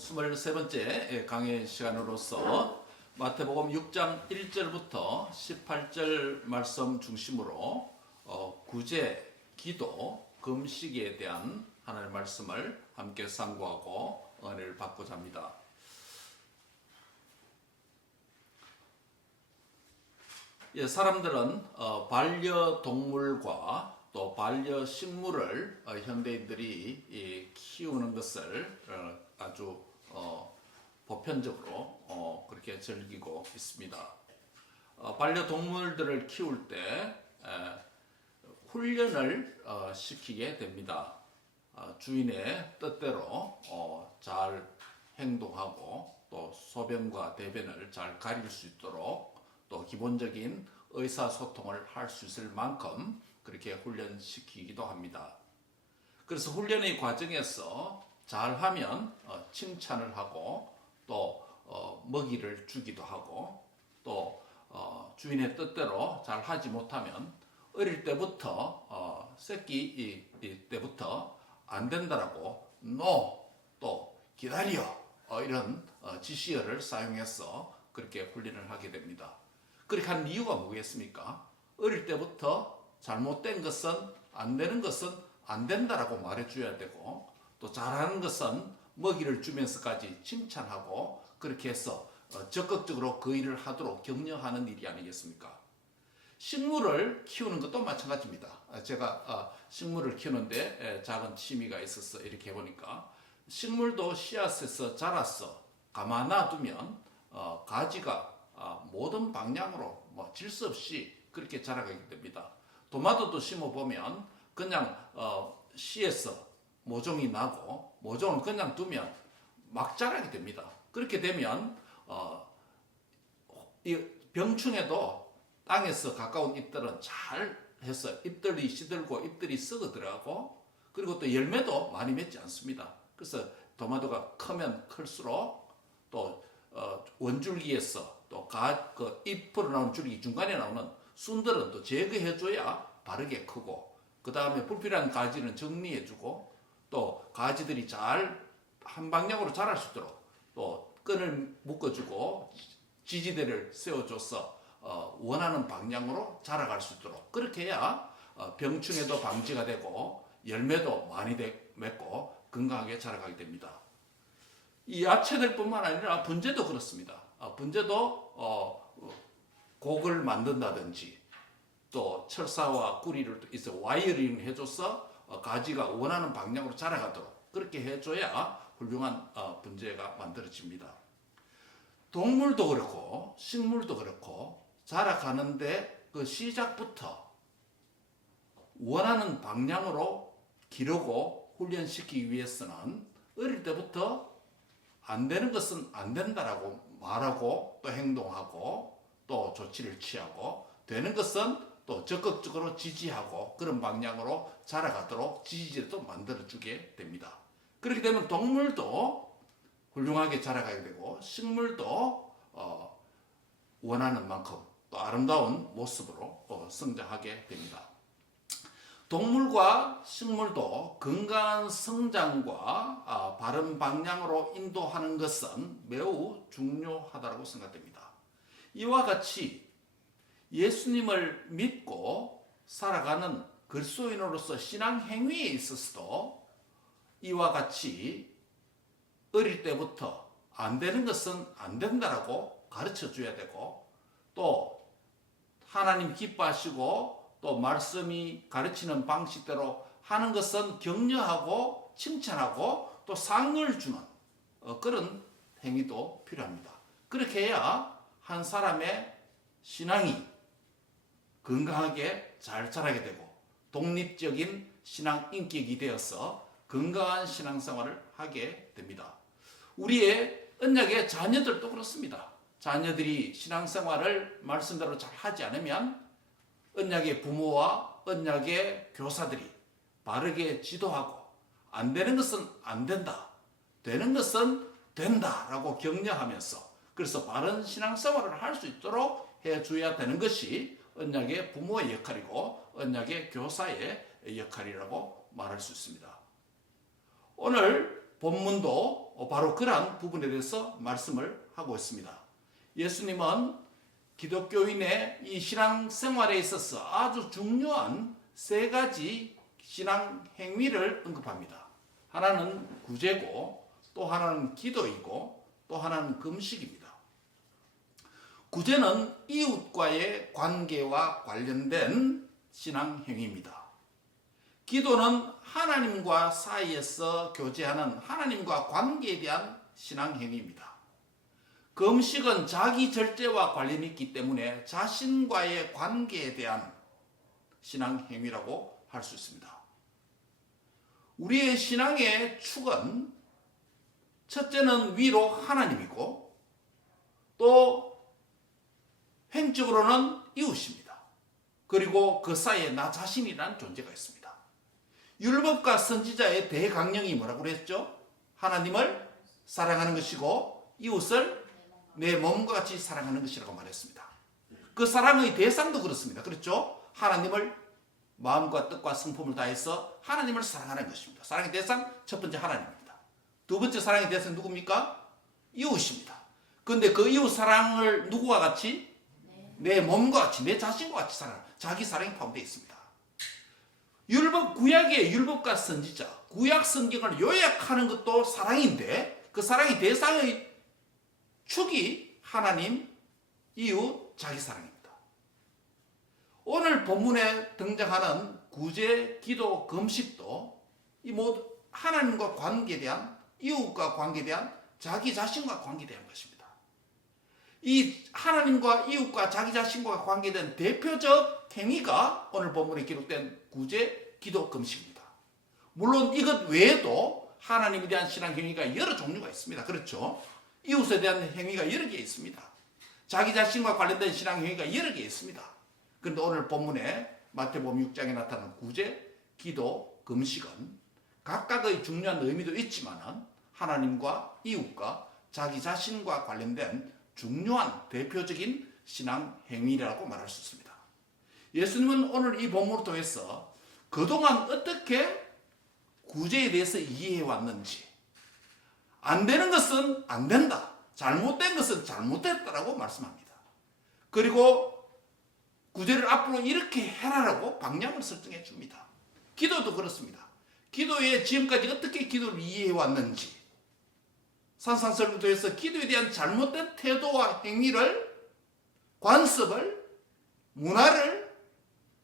23번째 강의 시간으로서 마태복음 6장 1절부터 18절 말씀 중심으로 구제, 기도, 금식에 대한 하나님의 말씀을 함께 상고하고 은혜를 받고자 합니다. 사람들은 반려동물과 또 반려식물을 현대인들이 키우는 것을 아주 보편적으로 그렇게 즐기고 있습니다. 반려동물들을 키울 때 훈련을 시키게 됩니다. 주인의 뜻대로 잘 행동하고 또 소변과 대변을 잘 가릴 수 있도록 또 기본적인 의사소통을 할 수 있을 만큼 그렇게 훈련시키기도 합니다. 그래서 훈련의 과정에서 잘하면 칭찬을 하고 또 먹이를 주기도 하고 또 주인의 뜻대로 잘 하지 못하면 어릴 때부터 새끼 때부터 안 된다라고 NO 또 기다려 이런 지시어를 사용해서 그렇게 훈련을 하게 됩니다. 그렇게 한 이유가 뭐겠습니까? 어릴 때부터 잘못된 것은 안 되는 것은 안 된다라고 말해줘야 되고 또 잘하는 것은 먹이를 주면서까지 칭찬하고 그렇게 해서 적극적으로 그 일을 하도록 격려하는 일이 아니겠습니까? 식물을 키우는 것도 마찬가지입니다. 제가 식물을 키우는데 작은 취미가 있어서 이렇게 해보니까 식물도 씨앗에서 자라서 가만 놔두면 가지가 모든 방향으로 질서 없이 그렇게 자라가게 됩니다. 토마토도 심어보면 그냥 씨에서 모종이 나고 모종을 그냥 두면 막 자라게 됩니다. 그렇게 되면 이 병충해도 땅에서 가까운 잎들은 잘 해서 잎들이 시들고 잎들이 썩어 들어가고 그리고 또 열매도 많이 맺지 않습니다. 그래서 토마토가 크면 클수록 또 원줄기에서 또 그 잎으로 나오는 줄기 중간에 나오는 순들은 또 제거해줘야 바르게 크고 그 다음에 불필요한 가지는 정리해주고 또 가지들이 잘 한 방향으로 자랄 수 있도록 또 끈을 묶어주고 지지대를 세워줘서 원하는 방향으로 자라갈 수 있도록 그렇게 해야 병충해도 방지가 되고 열매도 많이 맺고 건강하게 자라가게 됩니다. 이 야채들뿐만 아니라 분재도 그렇습니다. 분재도 곡을 만든다든지 또 철사와 구리를 있어 와이어링 해줘서 가지가 원하는 방향으로 자라가도록 그렇게 해줘야 훌륭한 분재가 만들어집니다. 동물도 그렇고 식물도 그렇고 자라가는데 그 시작부터 원하는 방향으로 기르고 훈련시키기 위해서는 어릴 때부터 안 되는 것은 안 된다라고 말하고 또 행동하고 또 조치를 취하고 되는 것은 또 적극적으로 지지하고 그런 방향으로 자라가도록 지지제도 만들어주게 됩니다. 그렇게 되면 동물도 훌륭하게 자라가게 되고 식물도 원하는 만큼 또 아름다운 모습으로 성장하게 됩니다. 동물과 식물도 건강한 성장과 바른 방향으로 인도하는 것은 매우 중요하다고 생각됩니다. 이와 같이 예수님을 믿고 살아가는 그리스도인으로서 신앙 행위에 있어서도 이와 같이 어릴 때부터 안 되는 것은 안 된다라고 가르쳐 줘야 되고 또 하나님 기뻐하시고 또 말씀이 가르치는 방식대로 하는 것은 격려하고 칭찬하고 또 상을 주는 그런 행위도 필요합니다. 그렇게 해야 한 사람의 신앙이 건강하게 잘 자라게 되고 독립적인 신앙 인격이 되어서 건강한 신앙생활을 하게 됩니다. 우리의 언약의 자녀들도 그렇습니다. 자녀들이 신앙생활을 말씀대로 잘 하지 않으면 언약의 부모와 언약의 교사들이 바르게 지도하고 안 되는 것은 안 된다, 되는 것은 된다라고 격려하면서 그래서 바른 신앙생활을 할 수 있도록 해줘야 되는 것이 언약의 부모의 역할이고 언약의 교사의 역할이라고 말할 수 있습니다. 오늘 본문도 바로 그러한 부분에 대해서 말씀을 하고 있습니다. 예수님은 기독교인의 이 신앙생활에 있어서 아주 중요한 세 가지 신앙 행위를 언급합니다. 하나는 구제고, 또 하나는 기도이고, 또 하나는 금식입니다. 구제는 이웃과의 관계와 관련된 신앙 행위입니다. 기도는 하나님과 사이에서 교제하는 하나님과 관계에 대한 신앙 행위입니다. 금식은 자기 절제와 관련이 있기 때문에 자신과의 관계에 대한 신앙 행위라고 할 수 있습니다. 우리의 신앙의 축은 첫째는 위로 하나님이고, 또 횡적으로는 이웃입니다. 그리고 그 사이에 나 자신이라는 존재가 있습니다. 율법과 선지자의 대강령이 뭐라고 그랬죠? 하나님을 사랑하는 것이고 이웃을 내 몸과 같이 사랑하는 것이라고 말했습니다. 그 사랑의 대상도 그렇습니다. 그렇죠? 하나님을 마음과 뜻과 성품을 다해서 하나님을 사랑하는 것입니다. 사랑의 대상 첫 번째 하나님입니다. 두 번째 사랑의 대상 누굽니까? 이웃입니다. 그런데 그 이웃 사랑을 누구와 같이? 내 몸과 같이, 내 자신과 같이 사랑, 자기 사랑이 포함되어 있습니다. 율법, 구약의 율법과 선지자, 구약 성경을 요약하는 것도 사랑인데, 그 사랑의 대상의 축이 하나님, 이웃, 자기 사랑입니다. 오늘 본문에 등장하는 구제, 기도, 금식도 이 모두 하나님과 관계에 대한, 이웃과 관계에 대한, 자기 자신과 관계에 대한 것입니다. 이 하나님과 이웃과 자기 자신과 관계된 대표적 행위가 오늘 본문에 기록된 구제, 기도, 금식입니다. 물론 이것 외에도 하나님에 대한 신앙 행위가 여러 종류가 있습니다. 그렇죠? 이웃에 대한 행위가 여러 개 있습니다. 자기 자신과 관련된 신앙 행위가 여러 개 있습니다. 그런데 오늘 본문에 마태복음 6장에 나타난 구제, 기도, 금식은 각각의 중요한 의미도 있지만 하나님과 이웃과 자기 자신과 관련된 중요한 대표적인 신앙 행위라고 말할 수 있습니다. 예수님은 오늘 이 본문을 통해서 그동안 어떻게 구제에 대해서 이해해 왔는지, 안 되는 것은 안 된다, 잘못된 것은 잘못됐다라고 말씀합니다. 그리고 구제를 앞으로 이렇게 해라라고 방향을 설정해 줍니다. 기도도 그렇습니다. 기도에 지금까지 어떻게 기도를 이해해 왔는지, 산상설교도에서 기도에 대한 잘못된 태도와 행위를, 관습을, 문화를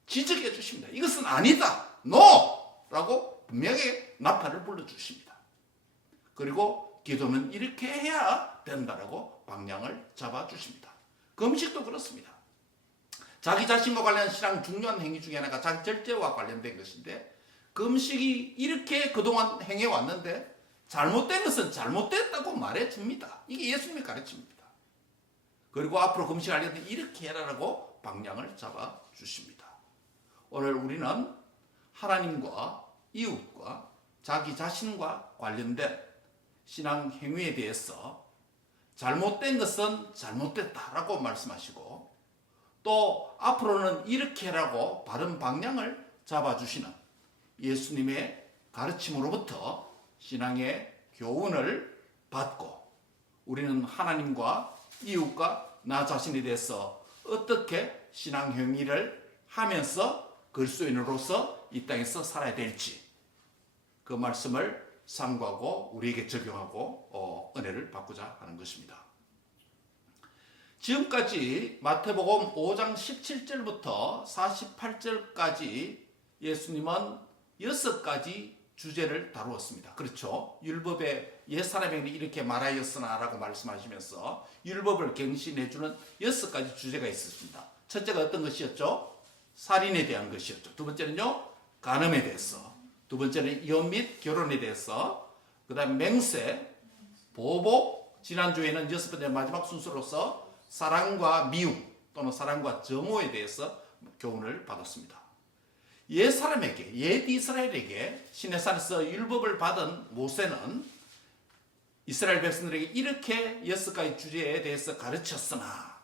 지적해 주십니다. 이것은 아니다, NO! 라고 분명하게 나팔을 불러주십니다. 그리고 기도는 이렇게 해야 된다라고 방향을 잡아주십니다. 금식도 그렇습니다. 자기 자신과 관련한 신앙 중요한 행위 중에 하나가 자기 절제와 관련된 것인데, 금식이 이렇게 그동안 행해왔는데 잘못된 것은 잘못됐다고 말해줍니다. 이게 예수님의 가르침입니다. 그리고 앞으로 금식할 때 이렇게 해라라고 방향을 잡아주십니다. 오늘 우리는 하나님과 이웃과 자기 자신과 관련된 신앙 행위에 대해서 잘못된 것은 잘못됐다라고 말씀하시고, 또 앞으로는 이렇게 해라고 바른 방향을 잡아주시는 예수님의 가르침으로부터 신앙의 교훈을 받고, 우리는 하나님과 이웃과 나 자신에 대해서 어떻게 신앙 행위를 하면서 그리스도인으로서 이 땅에서 살아야 될지, 그 말씀을 삼가고 우리에게 적용하고 은혜를 받고자 하는 것입니다. 지금까지 마태복음 5장 17절부터 48절까지 예수님은 6가지 주제를 다루었습니다. 그렇죠? 율법의 옛사람에게 이렇게 말하였으나 라고 말씀하시면서 율법을 갱신해주는 6가지 주제가 있었습니다. 첫째가 어떤 것이었죠? 살인에 대한 것이었죠. 두 번째는요, 간음에 대해서. 두 번째는 이혼 및 결혼에 대해서. 그 다음에 맹세, 보복. 지난주에는 6번째 마지막 순서로서 사랑과 미움 또는 사랑과 정오에 대해서 교훈을 받았습니다. 옛 사람에게, 옛 이스라엘에게 시내산에서 율법을 받은 모세는 이스라엘 백성들에게 이렇게 6가지 주제에 대해서 가르쳤으나,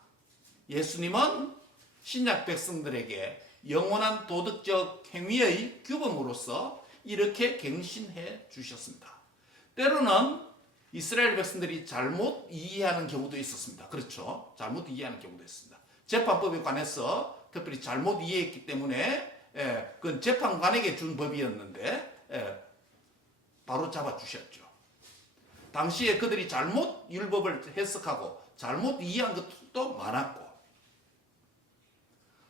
예수님은 신약 백성들에게 영원한 도덕적 행위의 규범으로서 이렇게 갱신해 주셨습니다. 때로는 이스라엘 백성들이 잘못 이해하는 경우도 있었습니다. 그렇죠? 잘못 이해하는 경우도 있습니다. 재판법에 관해서 특별히 잘못 이해했기 때문에 그건 재판관에게 준 법이었는데 바로 잡아주셨죠. 당시에 그들이 잘못 율법을 해석하고 잘못 이해한 것도 많았고,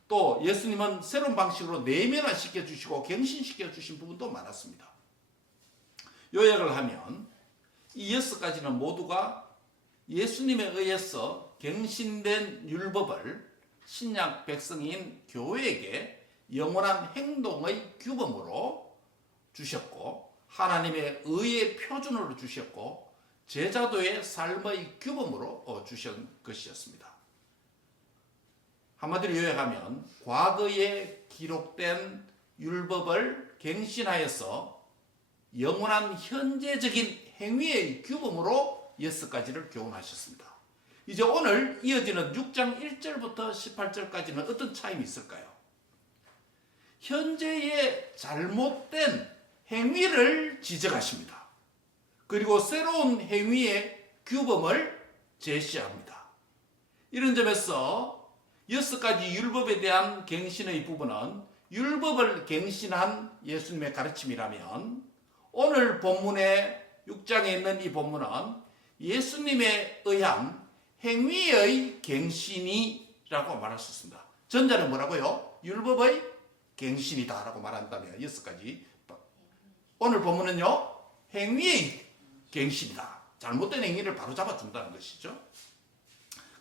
또 예수님은 새로운 방식으로 내면화시켜 주시고 갱신시켜 주신 부분도 많았습니다. 요약을 하면 이 6가지는 모두가 예수님에 의해서 갱신된 율법을 신약 백성인 교회에게 영원한 행동의 규범으로 주셨고, 하나님의 의의 표준으로 주셨고, 제자도의 삶의 규범으로 주신 것이었습니다. 한마디로 요약하면 과거에 기록된 율법을 갱신하여서 영원한 현재적인 행위의 규범으로 6가지를 교훈하셨습니다. 이제 오늘 이어지는 6장 1절부터 18절까지는 어떤 차이가 있을까요? 현재의 잘못된 행위를 지적하십니다. 그리고 새로운 행위의 규범을 제시합니다. 이런 점에서 6가지 율법에 대한 갱신의 부분은 율법을 갱신한 예수님의 가르침이라면, 오늘 본문의 6장에 있는 이 본문은 예수님에 의한 행위의 갱신이라고 말할 수 있습니다. 전자는 뭐라고요? 율법의 갱신이다라고 말한다면 6가지. 오늘 본문은요, 행위의 갱신이다. 잘못된 행위를 바로 잡아준다는 것이죠.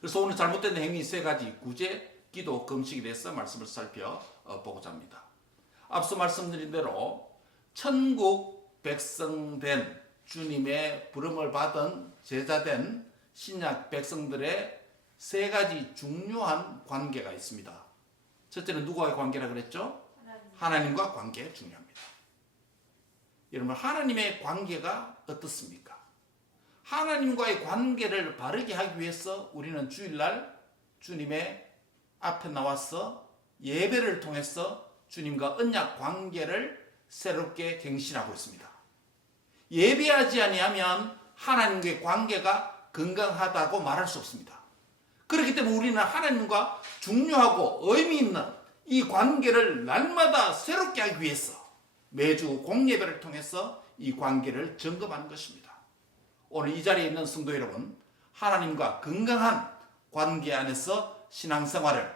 그래서 오늘 잘못된 행위 3가지 구제, 기도, 금식에 대해서 말씀을 살펴보고자 합니다. 앞서 말씀드린 대로 천국 백성된 주님의 부름을 받은 제자된 신약 백성들의 3가지 중요한 관계가 있습니다. 첫째는 누구와의 관계라 그랬죠? 하나님과 관계 중요합니다. 여러분, 하나님의 관계가 어떻습니까? 하나님과의 관계를 바르게 하기 위해서 우리는 주일날 주님의 앞에 나와서 예배를 통해서 주님과 언약 관계를 새롭게 갱신하고 있습니다. 예배하지 아니하면 하나님과의 관계가 건강하다고 말할 수 없습니다. 그렇기 때문에 우리는 하나님과 중요하고 의미 있는 이 관계를 날마다 새롭게 하기 위해서 매주 공예배를 통해서 이 관계를 점검하는 것입니다. 오늘 이 자리에 있는 성도 여러분, 하나님과 건강한 관계 안에서 신앙생활을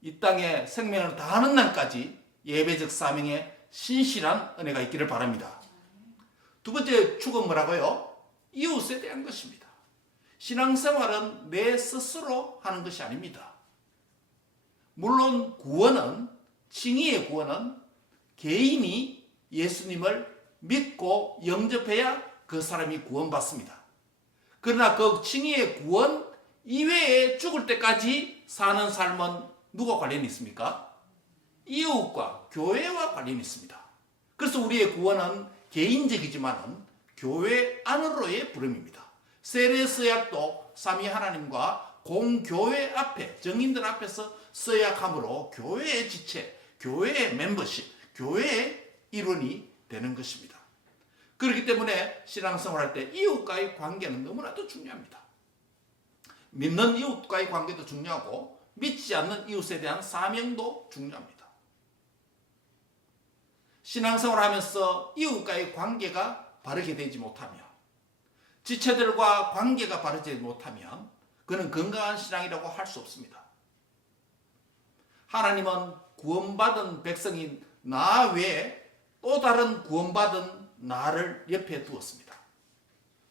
이 땅에 생명을 다하는 날까지 예배적 사명에 신실한 은혜가 있기를 바랍니다. 두 번째 축은 뭐라고요? 이웃에 대한 것입니다. 신앙생활은 내 스스로 하는 것이 아닙니다. 물론 구원은, 칭의의 구원은 개인이 예수님을 믿고 영접해야 그 사람이 구원받습니다. 그러나 그 칭의의 구원 이외에 죽을 때까지 사는 삶은 누가 관련이 있습니까? 이웃과 교회와 관련이 있습니다. 그래서 우리의 구원은 개인적이지만 교회 안으로의 부름입니다. 세례 서약도 삼위 하나님과 공교회 앞에, 정인들 앞에서 서약함으로 교회의 지체, 교회의 멤버십, 교회의 일원이 되는 것입니다. 그렇기 때문에 신앙생활할 때 이웃과의 관계는 너무나도 중요합니다. 믿는 이웃과의 관계도 중요하고 믿지 않는 이웃에 대한 사명도 중요합니다. 신앙생활을 하면서 이웃과의 관계가 바르게 되지 못하면, 지체들과 관계가 바르지 못하면 그는 건강한 신앙이라고 할 수 없습니다. 하나님은 구원받은 백성인 나 외에 또 다른 구원받은 나를 옆에 두었습니다.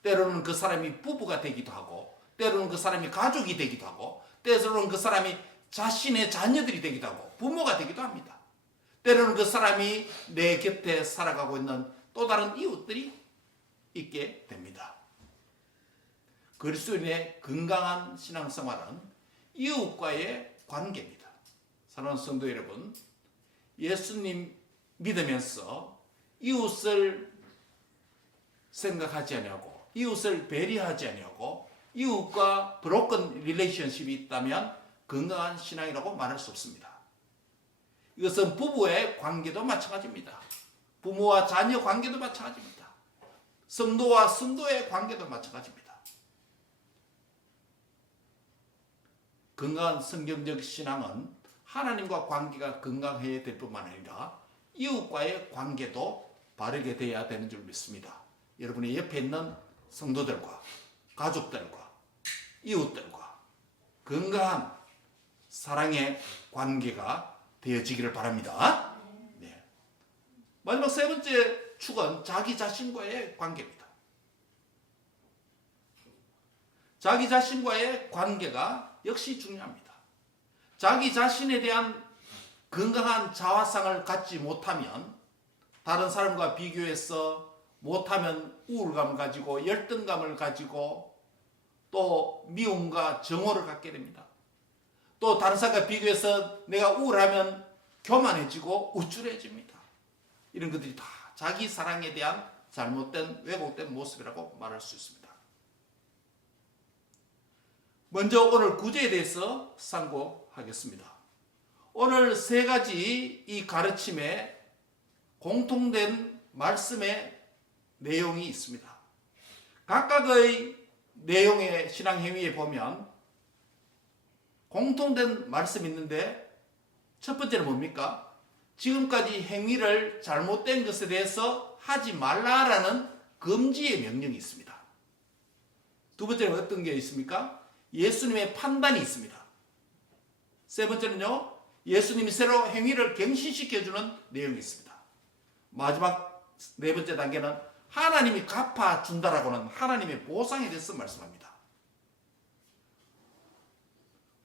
때로는 그 사람이 부부가 되기도 하고, 때로는 그 사람이 가족이 되기도 하고, 때로는 그 사람이 자신의 자녀들이 되기도 하고 부모가 되기도 합니다. 때로는 그 사람이 내 곁에 살아가고 있는 또 다른 이웃들이 있게 됩니다. 그리스도인의 건강한 신앙생활은 이웃과의 관계입니다. 사랑하는 성도 여러분, 예수님 믿으면서 이웃을 생각하지 아니하고 이웃을 배려하지 아니하고 이웃과 브로큰 릴레이션십이 있다면 건강한 신앙이라고 말할 수 없습니다. 이것은 부부의 관계도 마찬가지입니다. 부모와 자녀 관계도 마찬가지입니다. 성도와 성도의 관계도 마찬가지입니다. 건강한 성경적 신앙은 하나님과 관계가 건강해야 될 뿐만 아니라 이웃과의 관계도 바르게 돼야 되는 줄 믿습니다. 여러분의 옆에 있는 성도들과 가족들과 이웃들과 건강한 사랑의 관계가 되어지기를 바랍니다. 네. 마지막 세 번째 축은 자기 자신과의 관계입니다. 자기 자신과의 관계가 역시 중요합니다. 자기 자신에 대한 건강한 자화상을 갖지 못하면 다른 사람과 비교해서 못하면 우울감을 가지고 열등감을 가지고 또 미움과 정오를 갖게 됩니다. 또 다른 사람과 비교해서 내가 우울하면 교만해지고 우쭐해집니다. 이런 것들이 다 자기 사랑에 대한 잘못된 왜곡된 모습이라고 말할 수 있습니다. 먼저 오늘 구제에 대해서 상고하겠습니다. 오늘 세 가지 이 가르침에 공통된 말씀의 내용이 있습니다. 각각의 내용의 신앙 행위에 보면 공통된 말씀이 있는데 첫 번째는 뭡니까? 지금까지 행위를 잘못된 것에 대해서 하지 말라라는 금지의 명령이 있습니다. 두 번째는 어떤 게 있습니까? 예수님의 판단이 있습니다. 세 번째는요, 예수님이 새로 행위를 갱신시켜주는 내용이 있습니다. 마지막 네 번째 단계는 하나님이 갚아준다라고는 하나님의 보상에 대해서 말씀합니다.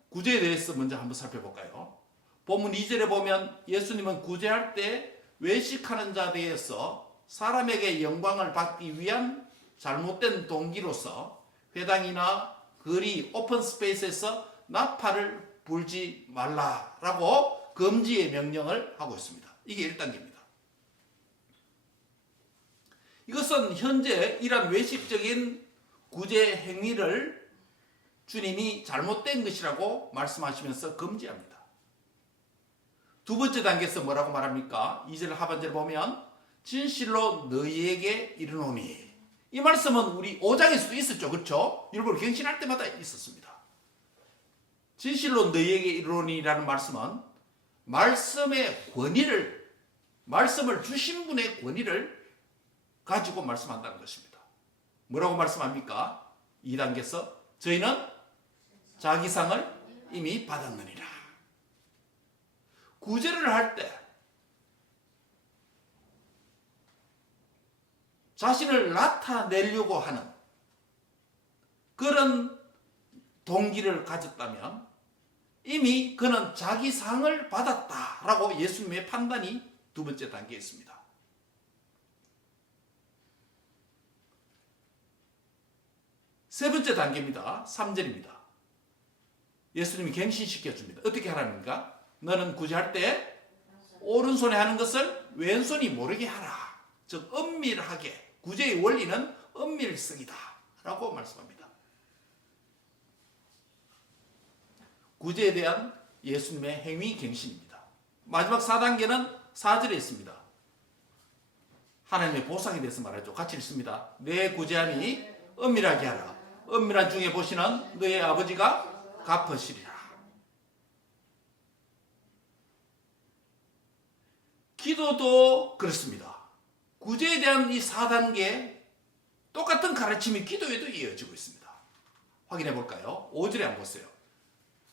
구제에 대해서 먼저 한번 살펴볼까요? 본문 2절에 보면 예수님은 구제할 때 외식하는 자에 대해서 사람에게 영광을 받기 위한 잘못된 동기로서 회당이나 거리, 오픈 스페이스에서 나팔을 불지 말라라고 금지의 명령을 하고 있습니다. 이게 1단계입니다. 이것은 현재 이러한 외식적인 구제 행위를 주님이 잘못된 것이라고 말씀하시면서 금지합니다. 두 번째 단계에서 뭐라고 말합니까? 2절 하반절에 보면 진실로 너희에게 이르노니, 이 말씀은 우리 5장에서도 있었죠. 그렇죠? 일부러 갱신할 때마다 있었습니다. 진실로 너희에게 이르노니라는 말씀은 말씀의 권위를, 말씀을 주신 분의 권위를 가지고 말씀한다는 것입니다. 뭐라고 말씀합니까? 2단계에서 저희는 자기 상을 이미 받았느니라. 구제를 할 때 자신을 나타내려고 하는 그런 동기를 가졌다면 이미 그는 자기 상을 받았다라고 예수님의 판단이 두 번째 단계에 있습니다. 세 번째 단계입니다. 3절입니다. 예수님이 갱신시켜줍니다. 어떻게 하랍니까? 너는 구제할 때 오른손에 하는 것을 왼손이 모르게 하라. 즉 은밀하게, 구제의 원리는 은밀성이다 라고 말씀합니다. 구제에 대한 예수님의 행위 갱신입니다. 마지막 4단계는 4절에 있습니다. 하나님의 보상에 대해서 말하죠. 같이 읽습니다. 내 구제함이 은밀하게 하라. 은밀한 중에 보시는 너의 아버지가 갚으시리라. 기도도 그렇습니다. 구제에 대한 이 4단계 똑같은 가르침이 기도에도 이어지고 있습니다. 확인해 볼까요? 5절에 한번 보세요.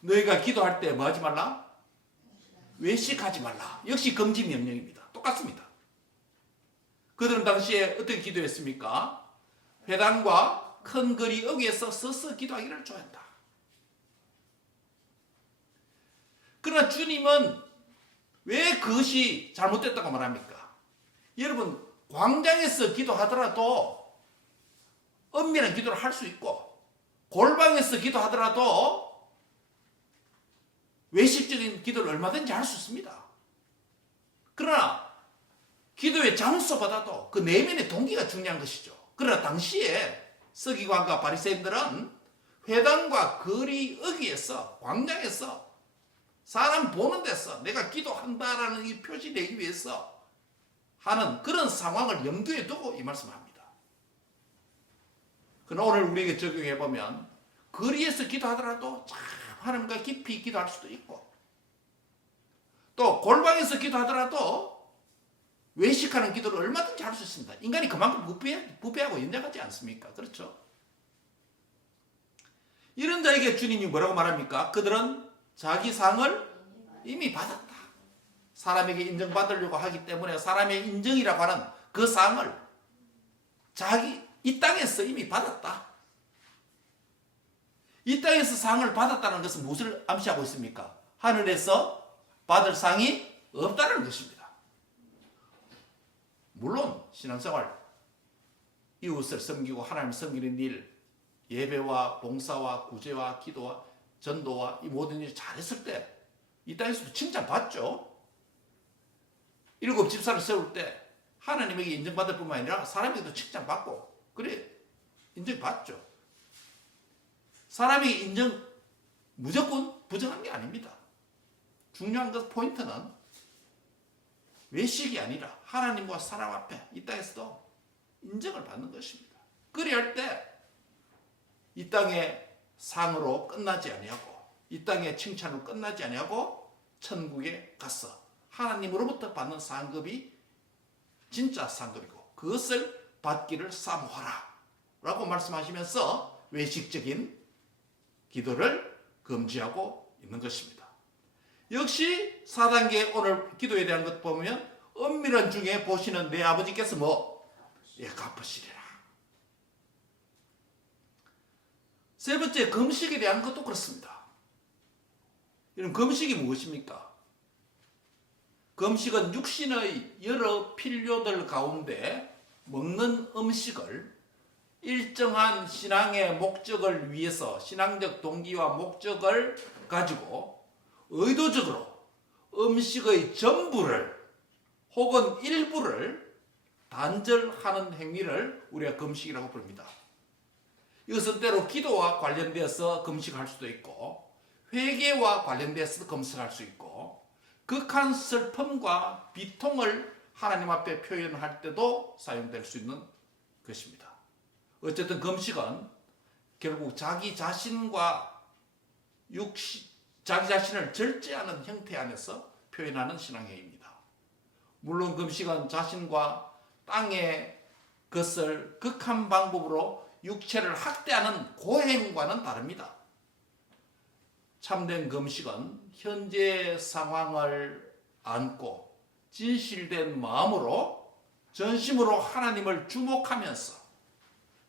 너희가 기도할 때 뭐 하지 말라? 외식하지 말라. 역시 금지 명령입니다. 똑같습니다. 그들은 당시에 어떻게 기도했습니까? 회당과 큰 거리 어귀에서 서서 기도하기를 좋아한다. 그러나 주님은 왜 그것이 잘못됐다고 말합니까? 여러분, 광장에서 기도하더라도 은밀한 기도를 할 수 있고, 골방에서 기도하더라도 외식적인 기도를 얼마든지 할 수 있습니다. 그러나 기도의 장소보다도 그 내면의 동기가 중요한 것이죠. 그러나 당시에 서기관과 바리새인들은 회당과 거리 어귀에서, 광장에서, 사람 보는 데서 내가 기도한다라는 이 표시되기 위해서 하는 그런 상황을 염두에 두고 이 말씀을 합니다. 그러나 오늘 우리에게 적용해 보면 거리에서 기도하더라도 참 하나님과 깊이 기도할 수도 있고, 또 골방에서 기도하더라도 외식하는 기도를 얼마든지 할 수 있습니다. 인간이 그만큼 부패하고 연약하지 않습니까? 그렇죠? 이런 자에게 주님이 뭐라고 말합니까? 그들은 자기 상을 이미 받았다. 사람에게 인정받으려고 하기 때문에 사람의 인정이라고 하는 그 상을 이 땅에서 이미 받았다. 이 땅에서 상을 받았다는 것은 무엇을 암시하고 있습니까? 하늘에서 받을 상이 없다는 것입니다. 물론 신앙생활, 이웃을 섬기고 하나님을 섬기는 일, 예배와 봉사와 구제와 기도와 전도와 이 모든 일을 잘했을 때 이 땅에서도 칭찬받죠. 7 집사를 세울 때 하나님에게 인정받을 뿐만 아니라 사람에게도 칭찬받고, 그래 인정받죠. 사람에게 인정 무조건 부정한 게 아닙니다. 중요한 것 포인트는 외식이 아니라 하나님과 사람 앞에 이 땅에서도 인정을 받는 것입니다. 그래야 할 때 이 땅의 상으로 끝나지 아니하고, 이 땅의 칭찬으로 끝나지 아니하고 천국에 가서 하나님으로부터 받는 상급이 진짜 상급이고 그것을 받기를 사모하라 라고 말씀하시면서 외식적인 기도를 금지하고 있는 것입니다. 역시 4단계 오늘 기도에 대한 것 보면 은밀한 중에 보시는 내 아버지께서 갚으시리라. 세 번째, 금식에 대한 것도 그렇습니다. 이런 금식이 무엇입니까? 금식은 육신의 여러 필요들 가운데 먹는 음식을 일정한 신앙의 목적을 위해서, 신앙적 동기와 목적을 가지고 의도적으로 음식의 전부를 혹은 일부를 단절하는 행위를 우리가 금식이라고 부릅니다. 이것은 때로 기도와 관련되어서 금식할 수도 있고, 회개와 관련돼서 금식할 수 있고, 극한 슬픔과 비통을 하나님 앞에 표현할 때도 사용될 수 있는 것입니다. 어쨌든 금식은 결국 자기 자신을 절제하는 형태 안에서 표현하는 신앙행위입니다. 물론 금식은 자신과 땅의 것을 극한 방법으로 육체를 학대하는 고행과는 다릅니다. 참된 금식은 현재 상황을 안고 진실된 마음으로 전심으로 하나님을 주목하면서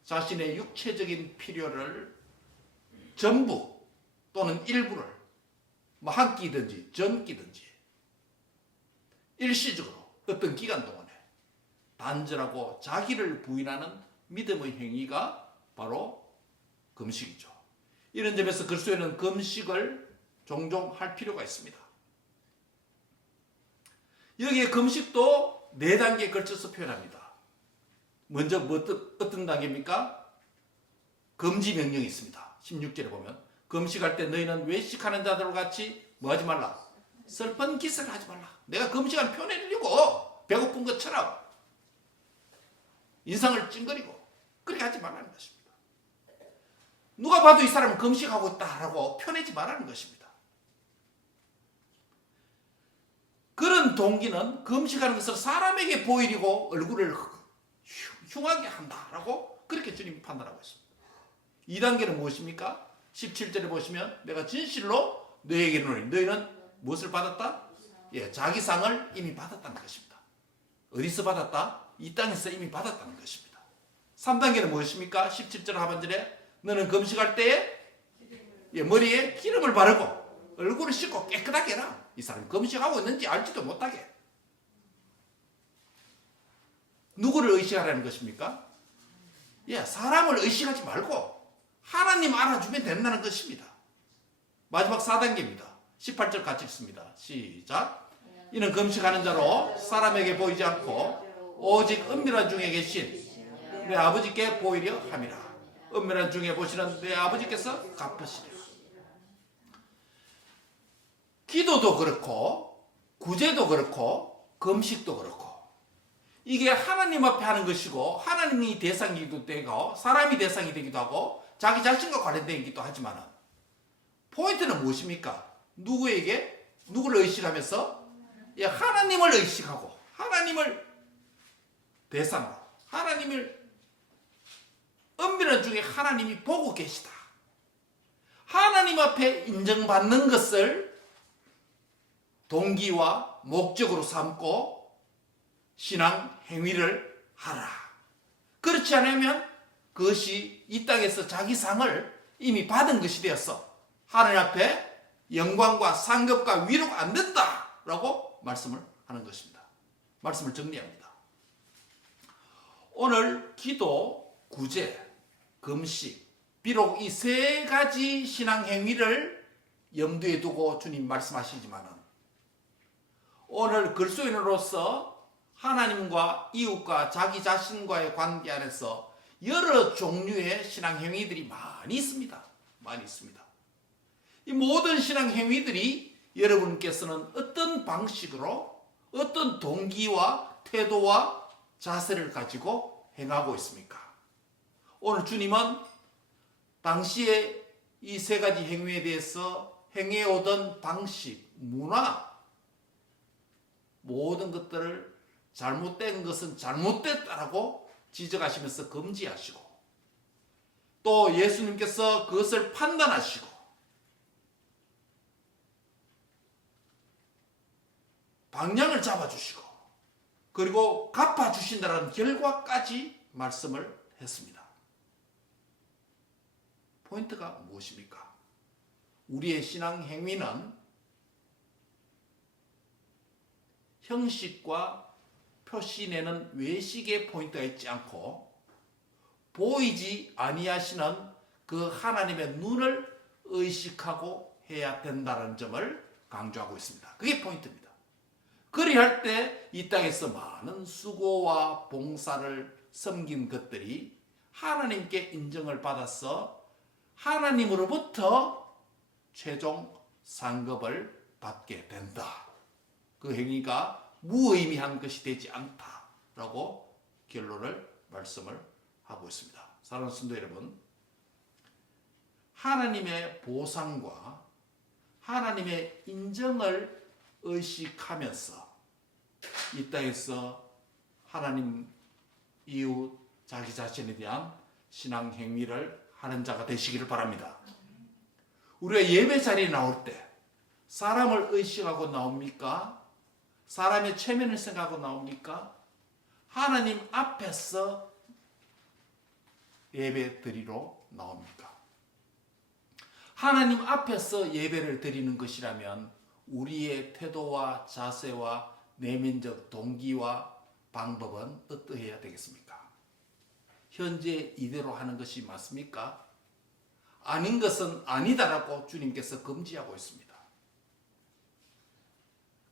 자신의 육체적인 필요를 전부 또는 일부를 한 끼든지 전 끼든지 일시적으로 어떤 기간 동안에 단절하고 자기를 부인하는 믿음의 행위가 바로 금식이죠. 이런 점에서 그리스도인은 금식을 종종 할 필요가 있습니다. 여기에 금식도 4단계에 걸쳐서 표현합니다. 먼저 어떤 단계입니까? 금지 명령이 있습니다. 16절에 보면 금식할 때 너희는 외식하는 자들과 같이 뭐 하지 말라? 슬픈 기색을 하지 말라. 내가 금식한 표내려고 배고픈 것처럼 인상을 찡그리고 그렇게 하지 말라는 것입니다. 누가 봐도 이 사람은 금식하고 있다라고 표내지 말라는 것입니다. 그런 동기는 금식하는 것을 사람에게 보이려고 얼굴을 흉하게 한다라고 그렇게 주님이 판단하고 있습니다. 2단계는 무엇입니까? 17절에 보시면 내가 진실로 너희에게 이르노니 너희는 무엇을 받았다? 자기 상을 이미 받았다는 것입니다. 어디서 받았다? 이 땅에서 이미 받았다는 것입니다. 3단계는 무엇입니까? 17절 하반절에 너는 금식할 때에 머리에 기름을 바르고 얼굴을 씻고 깨끗하게 해라. 이 사람이 금식하고 있는지 알지도 못하게. 누구를 의식하라는 것입니까? 사람을 의식하지 말고 하나님 알아주면 된다는 것입니다. 마지막 4단계입니다. 18절 같이 읽습니다. 시작. 이는 금식하는 자로 사람에게 보이지 않고 오직 은밀한 중에 계신 내 아버지께 보이려 함이라. 은밀한 중에 보시는 내 아버지께서 갚으시리라. 기도도 그렇고 구제도 그렇고 금식도 그렇고 이게 하나님 앞에 하는 것이고 하나님이 대상이기도 되고 사람이 대상이 되기도 하고 자기 자신과 관련되기도 하지만 포인트는 무엇입니까? 누구에게? 누구를 의식하면서? 예, 하나님을 의식하고 하나님을 대상으로 하나님을 은밀한 중에 하나님이 보고 계시다. 하나님 앞에 인정받는 것을 동기와 목적으로 삼고 신앙 행위를 하라. 그렇지 않으면 그것이 이 땅에서 자기 상을 이미 받은 것이 되었어. 하나님 앞에 영광과 상급과 위로가 안 된다라고 말씀을 하는 것입니다. 말씀을 정리합니다. 오늘 기도, 구제, 금식, 비록 이 세 가지 신앙 행위를 염두에 두고 주님 말씀하시지만은 오늘 글소인으로서 하나님과 이웃과 자기 자신과의 관계 안에서 여러 종류의 신앙 행위들이 많이 있습니다. 많이 있습니다. 이 모든 신앙 행위들이 여러분께서는 어떤 방식으로 어떤 동기와 태도와 자세를 가지고 행하고 있습니까? 오늘 주님은 당시에 이 세 가지 행위에 대해서 행해오던 방식, 문화, 모든 것들을 잘못된 것은 잘못됐다라고 지적하시면서 금지하시고 또 예수님께서 그것을 판단하시고 방향을 잡아주시고 그리고 갚아주신다는 결과까지 말씀을 했습니다. 포인트가 무엇입니까? 우리의 신앙 행위는 형식과 표시내는 외식의 포인트가 있지 않고 보이지 아니하시는 그 하나님의 눈을 의식하고 해야 된다는 점을 강조하고 있습니다. 그게 포인트입니다. 그리할 때 이 땅에서 많은 수고와 봉사를 섬긴 것들이 하나님께 인정을 받아서 하나님으로부터 최종 상급을 받게 된다. 그 행위가 무의미한 것이 되지 않다라고 결론을 말씀을 하고 있습니다. 사랑하는 성도 여러분, 하나님의 보상과 하나님의 인정을 의식하면서 이 땅에서 하나님, 이웃, 자기 자신에 대한 신앙 행위를 하는 자가 되시기를 바랍니다. 우리가 예배 자리에 나올 때 사람을 의식하고 나옵니까? 사람의 체면을 생각하고 나옵니까? 하나님 앞에서 예배 드리러 나옵니까? 하나님 앞에서 예배를 드리는 것이라면 우리의 태도와 자세와 내면적 동기와 방법은 어떠해야 되겠습니까? 현재 이대로 하는 것이 맞습니까? 아닌 것은 아니다라고 주님께서 금지하고 있습니다.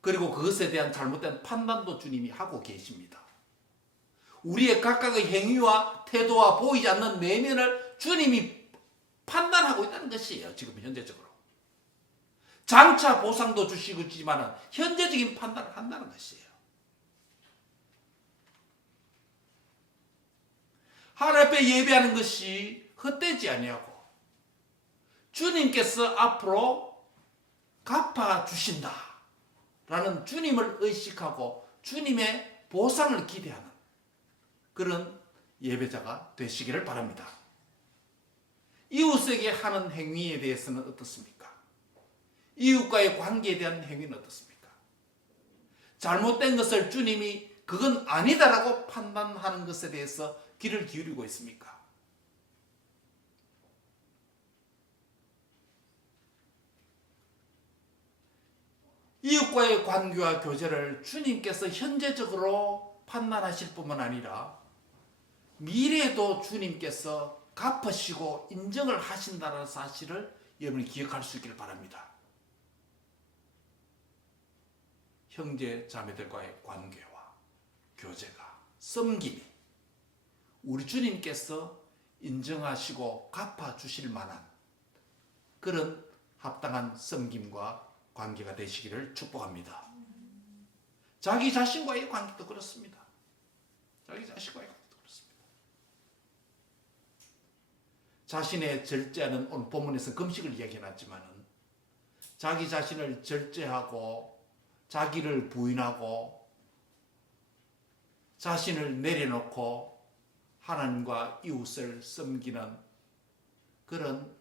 그리고 그것에 대한 잘못된 판단도 주님이 하고 계십니다. 우리의 각각의 행위와 태도와 보이지 않는 내면을 주님이 판단하고 있다는 것이에요. 지금 현재적으로. 장차 보상도 주시고 있지만 현재적인 판단을 한다는 것이에요. 하나님 앞에 예배하는 것이 헛되지 아니하고 주님께서 앞으로 갚아주신다 라는 주님을 의식하고 주님의 보상을 기대하는 그런 예배자가 되시기를 바랍니다. 이웃에게 하는 행위에 대해서는 어떻습니까? 이웃과의 관계에 대한 행위는 어떻습니까? 잘못된 것을 주님이 그건 아니다라고 판단하는 것에 대해서 귀를 기울이고 있습니까? 이웃과의 관계와 교제를 주님께서 현재적으로 판단하실 뿐만 아니라 미래에도 주님께서 갚으시고 인정을 하신다는 사실을 여러분이 기억할 수 있기를 바랍니다. 형제 자매들과의 관계와 교제가, 섬김이 우리 주님께서 인정하시고 갚아주실 만한 그런 합당한 섬김과 관계가 되시기를 축복합니다. 자기 자신과의 관계도 그렇습니다. 자기 자식과의 관계도 그렇습니다. 자신의 절제하는, 오늘 본문에서 금식을 이야기해놨지만은 자기 자신을 절제하고 자기를 부인하고 자신을 내려놓고 하나님과 이웃을 섬기는 그런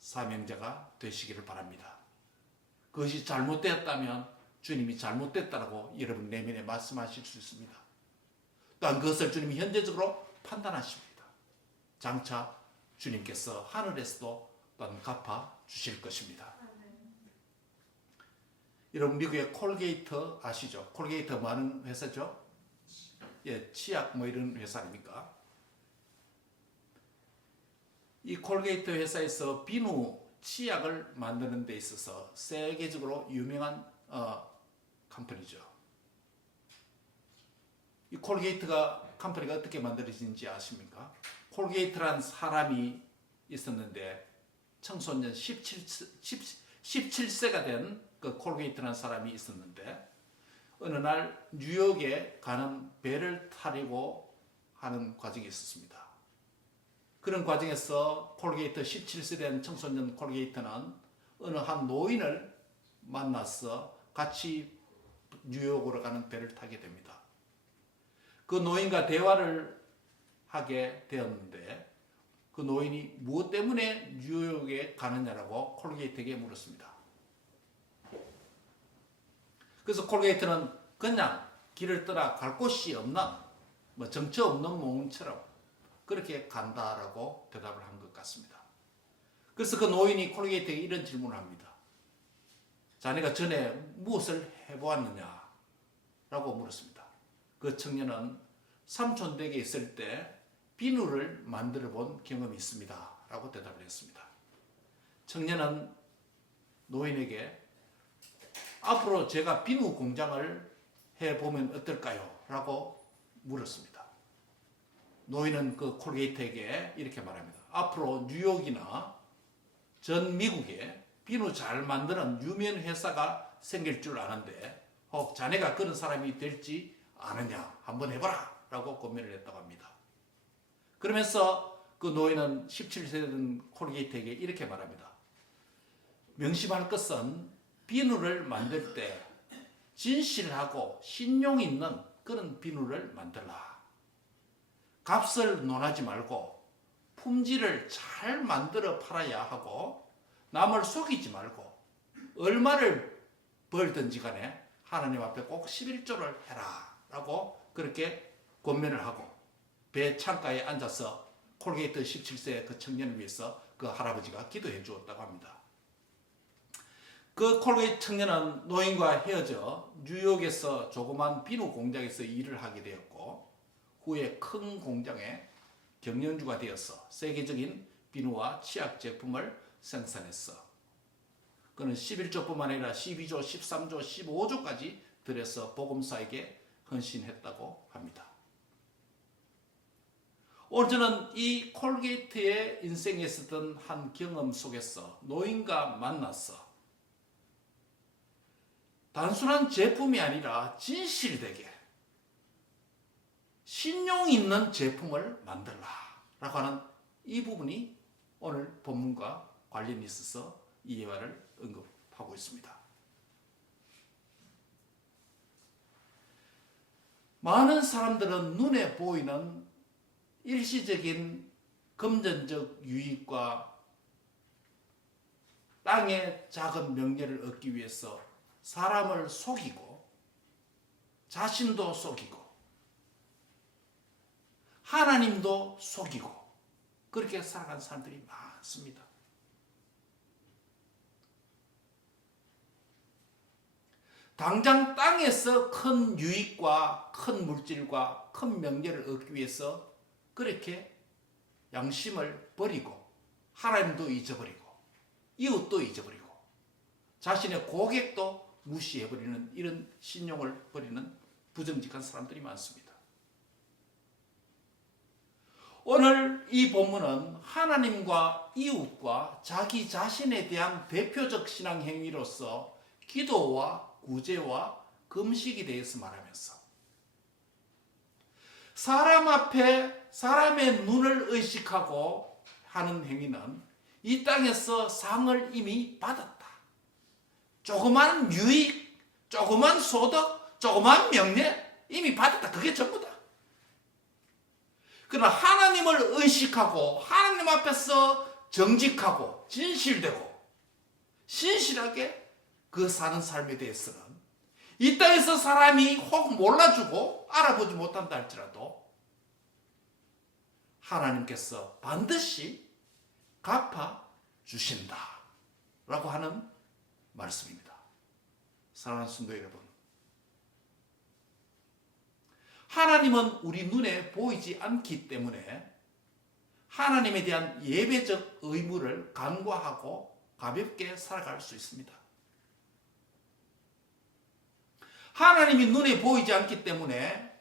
사명자가 되시기를 바랍니다. 그것이 잘못되었다면 주님이 잘못됐다라고 여러분 내면에 말씀하실 수 있습니다. 또한 그것을 주님이 현재적으로 판단하십니다. 장차 주님께서 하늘에서도 또한 갚아 주실 것입니다. 여러분 미국의 콜게이트 아시죠? 콜게이트 많은 회사죠? 예, 치약 뭐 이런 회사 아닙니까? 이 콜게이트 회사에서 비누 치약을 만드는 데 있어서 세계적으로 유명한 컴퍼니죠. 이 콜게이트가 컴퍼니가 어떻게 만들어진지 아십니까? 콜게이트란 사람이 있었는데 청소년 17세가 된 그 콜게이트라는 사람이 있었는데 어느 날 뉴욕에 가는 배를 타려고 하는 과정이 있었습니다. 그런 과정에서 콜게이트 17세 된 청소년 콜게이트는 어느 한 노인을 만나서 같이 뉴욕으로 가는 배를 타게 됩니다. 그 노인과 대화를 하게 되었는데 그 노인이 무엇 때문에 뉴욕에 가느냐라고 콜게이트에게 물었습니다. 그래서 콜게이트는 그냥 길을 떠나 갈 곳이 없는 뭐 정처 없는 몽처럼 그렇게 간다라고 대답을 한 것 같습니다. 그래서 그 노인이 콜게이트에게 이런 질문을 합니다. 자네가 전에 무엇을 해보았느냐? 라고 물었습니다. 그 청년은 삼촌 댁에 있을 때 비누를 만들어 본 경험이 있습니다. 라고 대답을 했습니다. 청년은 노인에게 앞으로 제가 비누 공장을 해보면 어떨까요? 라고 물었습니다. 노인은 그 콜게이트에게 이렇게 말합니다. 앞으로 뉴욕이나 전 미국에 비누 잘 만드는 유명 회사가 생길 줄 아는데 혹 자네가 그런 사람이 될지 아느냐? 한번 해봐라! 라고 권면을 했다고 합니다. 그러면서 그 노인은 17세 된 콜게이트에게 이렇게 말합니다. 명심할 것은 비누를 만들 때 진실하고 신용 있는 그런 비누를 만들라. 값을 논하지 말고 품질을 잘 만들어 팔아야 하고 남을 속이지 말고 얼마를 벌든지 간에 하나님 앞에 꼭 11조를 해라 라고 그렇게 권면을 하고 배 창가에 앉아서 콜게이트 17세 그 청년을 위해서 그 할아버지가 기도해 주었다고 합니다. 그 콜게이트 청년은 노인과 헤어져 뉴욕에서 조그만 비누 공장에서 일을 하게 되었고 후에 큰 공장의 경영주가 되어서 세계적인 비누와 치약 제품을 생산했어. 그는 11조뿐만 아니라 12조, 13조, 15조까지 들여서 복음사에게 헌신했다고 합니다. 오늘 저는 이 콜게이트의 인생에 있었던 한 경험 속에서 노인과 만나서 단순한 제품이 아니라 진실되게 신용 있는 제품을 만들라 라고 하는 이 부분이 오늘 본문과 관련이 있어서 이 예화를 언급하고 있습니다. 많은 사람들은 눈에 보이는 일시적인 금전적 유익과 땅의 작은 명예를 얻기 위해서 사람을 속이고 자신도 속이고 하나님도 속이고 그렇게 살아간 사람들이 많습니다. 당장 땅에서 큰 유익과 큰 물질과 큰 명예를 얻기 위해서 그렇게 양심을 버리고 하나님도 잊어버리고 이웃도 잊어버리고 자신의 고객도 무시해버리는 이런 신용을 버리는 부정직한 사람들이 많습니다. 오늘 이 본문은 하나님과 이웃과 자기 자신에 대한 대표적 신앙 행위로서 기도와 구제와 금식에 대해서 말하면서 사람 앞에 사람의 눈을 의식하고 하는 행위는 이 땅에서 상을 이미 받았다. 조그만 유익, 조그만 소득, 조그만 명예 이미 받았다. 그게 전부다. 그러나 하나님을 의식하고 하나님 앞에서 정직하고 진실되고 신실하게 그 사는 삶에 대해서는 이 땅에서 사람이 혹 몰라주고 알아보지 못한다 할지라도 하나님께서 반드시 갚아 주신다 라고 하는 말씀입니다. 사랑하는 성도 여러분, 하나님은 우리 눈에 보이지 않기 때문에 하나님에 대한 예배적 의무를 간과하고 가볍게 살아갈 수 있습니다. 하나님이 눈에 보이지 않기 때문에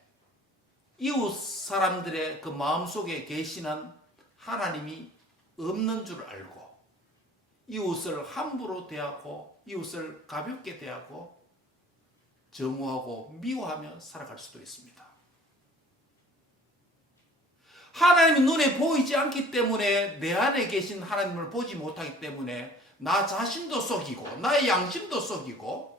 이웃 사람들의 그 마음속에 계시는 하나님이 없는 줄 알고 이웃을 함부로 대하고 이웃을 가볍게 대하고 정오하고 미워하며 살아갈 수도 있습니다. 하나님이 눈에 보이지 않기 때문에 내 안에 계신 하나님을 보지 못하기 때문에 나 자신도 속이고 나의 양심도 속이고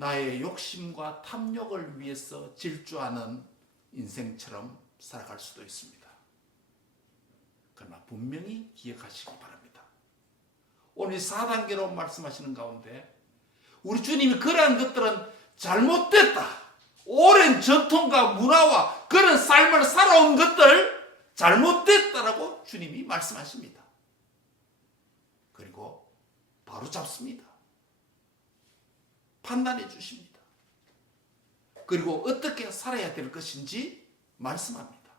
나의 욕심과 탐욕을 위해서 질주하는 인생처럼 살아갈 수도 있습니다. 그러나 분명히 기억하시기 바랍니다. 오늘 4단계로 말씀하시는 가운데 우리 주님이 그러한 것들은 잘못됐다. 오랜 전통과 문화와 그런 삶을 살아온 것들 잘못됐다라고 주님이 말씀하십니다. 그리고 바로 잡습니다. 판단해 주십니다. 그리고 어떻게 살아야 될 것인지 말씀합니다.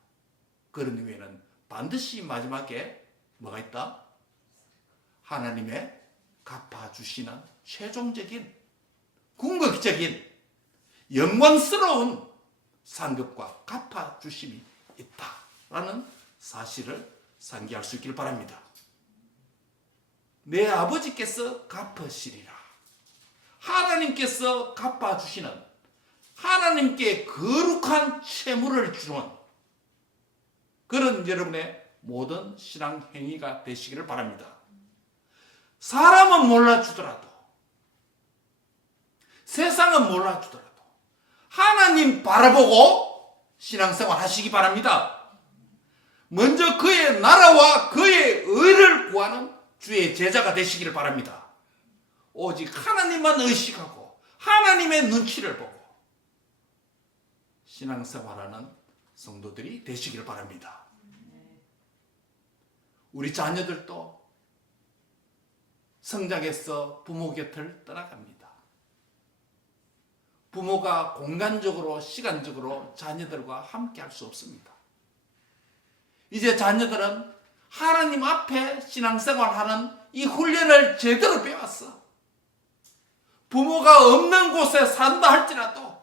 그런 후에는 반드시 마지막에 뭐가 있다? 하나님의 갚아주시는 최종적인 궁극적인 영광스러운 상급과 갚아주심이 있다라는 사실을 상기할 수 있기를 바랍니다. 내 아버지께서 갚으시리라. 하나님께서 갚아주시는 하나님께 거룩한 채무를 주는 그런 여러분의 모든 신앙 행위가 되시기를 바랍니다. 사람은 몰라주더라도 세상은 몰라주더라도 하나님 바라보고 신앙생활 하시기 바랍니다. 먼저 그의 나라와 그의 의를 구하는 주의 제자가 되시기를 바랍니다. 오직 하나님만 의식하고 하나님의 눈치를 보고 신앙생활하는 성도들이 되시기를 바랍니다. 우리 자녀들도 성장해서 부모 곁을 떠나갑니다. 부모가 공간적으로 시간적으로 자녀들과 함께 할 수 없습니다. 이제 자녀들은 하나님 앞에 신앙생활하는 이 훈련을 제대로 배웠어. 부모가 없는 곳에 산다 할지라도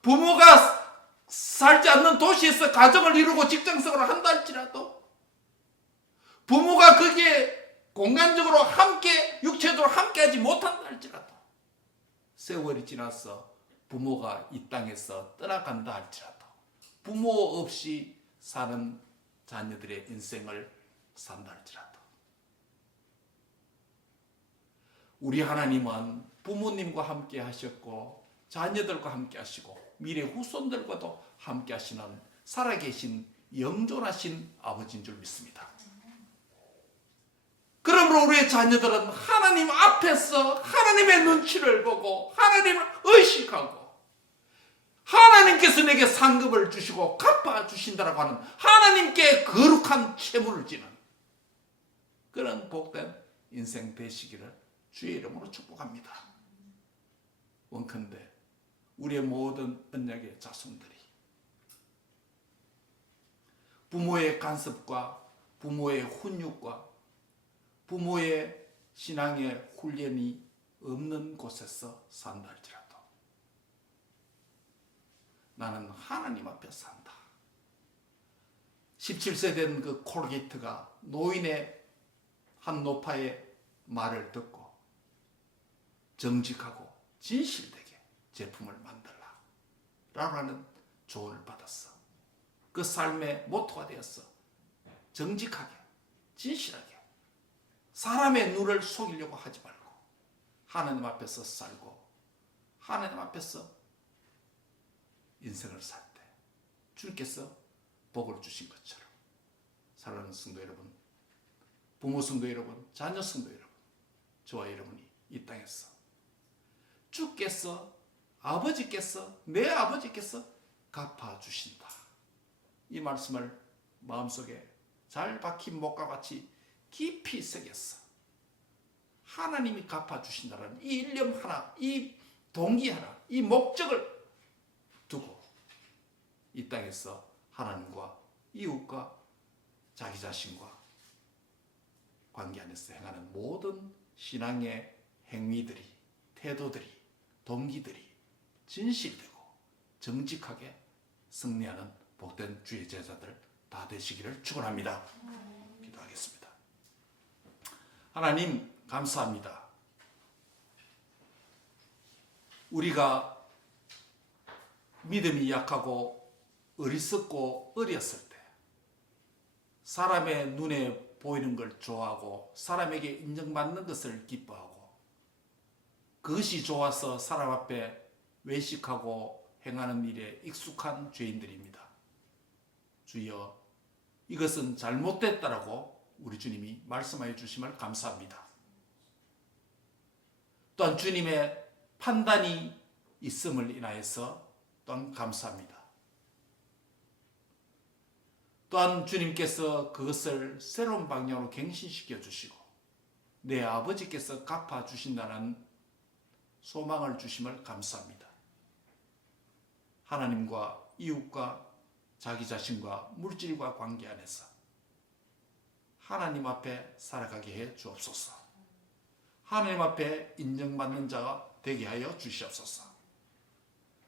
부모가 살지 않는 도시에서 가정을 이루고 직장생활을 한다 할지라도 부모가 거기에 공간적으로 함께 육체적으로 함께하지 못한다 할지라도 세월이 지나서 부모가 이 땅에서 떠나간다 할지라도 부모 없이 사는 자녀들의 인생을 산다 할지라도 우리 하나님은 부모님과 함께 하셨고 자녀들과 함께 하시고 미래 후손들과도 함께 하시는 살아계신 영존하신 아버지인 줄 믿습니다. 그러므로 우리의 자녀들은 하나님 앞에서 하나님의 눈치를 보고 하나님을 의식하고 하나님께서 내게 상급을 주시고 갚아주신다라고 하는 하나님께 거룩한 채무를 지는 그런 복된 인생 되시기를 주의 이름으로 축복합니다. 원컨대 우리의 모든 언약의 자손들이 부모의 간섭과 부모의 훈육과 부모의 신앙의 훈련이 없는 곳에서 산다 할지라도 나는 하나님 앞에 산다. 17세 된 그 콜게이트가 노인의 한 노파의 말을 듣고 정직하고 진실되게 제품을 만들라 라고 하는 조언을 받았어. 그 삶의 모토가 되었어. 정직하게, 진실하게, 사람의 눈을 속이려고 하지 말고 하나님 앞에서 살고 하나님 앞에서 인생을 살 때 주님께서 복을 주신 것처럼, 사랑하는 성도 여러분, 부모 성도 여러분, 자녀 성도 여러분, 저와 여러분이 이 땅에서 주께서, 아버지께서, 내 아버지께서 갚아주신다, 이 말씀을 마음속에 잘 박힌 목과 같이 깊이 새겼어. 하나님이 갚아주신다는 이 일념 하나, 이 동기 하나, 이 목적을 두고 이 땅에서 하나님과 이웃과 자기 자신과 관계 안에서 행하는 모든 신앙의 행위들이, 태도들이, 동기들이 진실되고 정직하게 승리하는 복된 주의 제자들 다 되시기를 축원합니다. 기도하겠습니다. 하나님 감사합니다. 우리가 믿음이 약하고 어리석고 어렸을 때 사람의 눈에 보이는 걸 좋아하고 사람에게 인정받는 것을 기뻐하고 그것이 좋아서 사람 앞에 외식하고 행하는 일에 익숙한 죄인들입니다. 주여, 이것은 잘못됐다라고 우리 주님이 말씀하여 주심을 감사합니다. 또한 주님의 판단이 있음을 인하여서 또한 감사합니다. 또한 주님께서 그것을 새로운 방향으로 갱신시켜 주시고 내 아버지께서 갚아주신다는 소망을 주심을 감사합니다. 하나님과 이웃과 자기 자신과 물질과 관계 안에서 하나님 앞에 살아가게 해 주옵소서. 하나님 앞에 인정받는 자가 되게 하여 주시옵소서.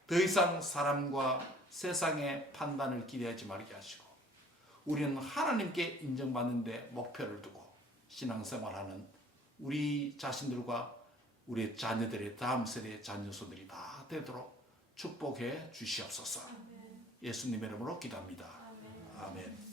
더 이상 사람과 세상의 판단을 기대하지 말게 하시고 우리는 하나님께 인정받는 데 목표를 두고 신앙생활하는 우리 자신들과 우리 자녀들의 다음 세대의 자녀손들이 다 되도록 축복해 주시옵소서. 예수님의 이름으로 기도합니다. 아멘.